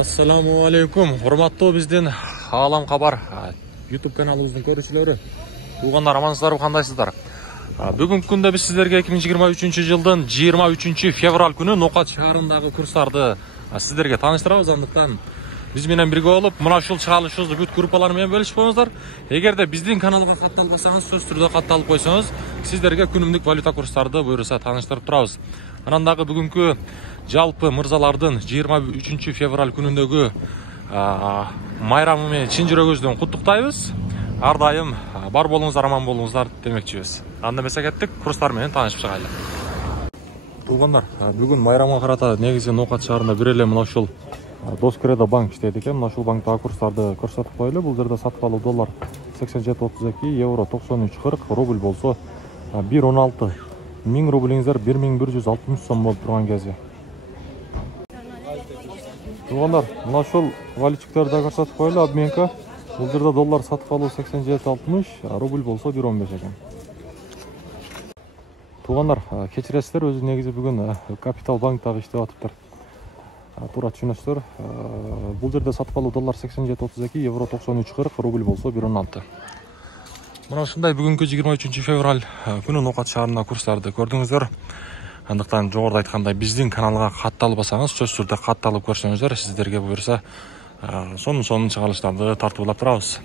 Assalamu alaikum. Hormаттуу биздин Алам Кабар YouTube каналыбыздын көрүүчүлөрү. Туугандар, амансыздарбы, кандайсыздар? Бүгүнкү күндө биз сиздерге 2023 жылдын 23 февраль күнү Нокат шаарындагы курстарды сиздерге тааныштырабыз. Андыктан биз менен бирге болуп, мына ушул чыгарылышыбызды бүт группалар менен бөлүшүп коюңуздар. Эгерде биздин каналга катталбасаңыз, сөз түрдө катталып койсоңуз, сиздерге күнүмдүк валюта курстарды буюрса тааныштырып турабыз. Анан дагы бүгүнкү жалпы мырзалардын 23 февраль күнүндөгү майрамы менен чын жүрөгүбүздөн куттуктайбыз. Ар дайым бар болуңуздар, аман болуңуздар демекчибиз. Анда эмесе кеттик, курстар менен таанышып чыгайлы. Туугандар, бүгүн майрамга карата негизи Нокат шаарында бир эле мына ушул Доскредо банк иштейт экен. Мына ушул банктагы курстарды көрсөтүп коелу. Бул жерде сатып алуу доллар 87.32, евро 93.40, рубль болсо 1.16. 1000 рублиңиздер 1160 сом болуп турган кези. Туугандар, мына ушул валютчиктерди көрсөтүп коелу. Обменка. Бул жерде доллар сатып алуу 87.60, рубль болсо 1.15 экен. Туугандар, кечиресиздер, өзү негизи бүгүн Капитал банктагы иштеп атыптыр. Туура түшүнөсүздөр. Бул жерде сатып алуу доллар 87.32, евро 93.40, рубль болсо 1.16. Мына ушундай бүгүнкү 23 февраль күнү Нокат шаарында курстарды көрдүңүздөр. Андыктан жогоруда айткандай биздин каналга катталбасаңыз, сөз түрдө катталып көрсөңүздөр, сиздерге буюрса сонун чыгарылыштарды тартуулап турабыз.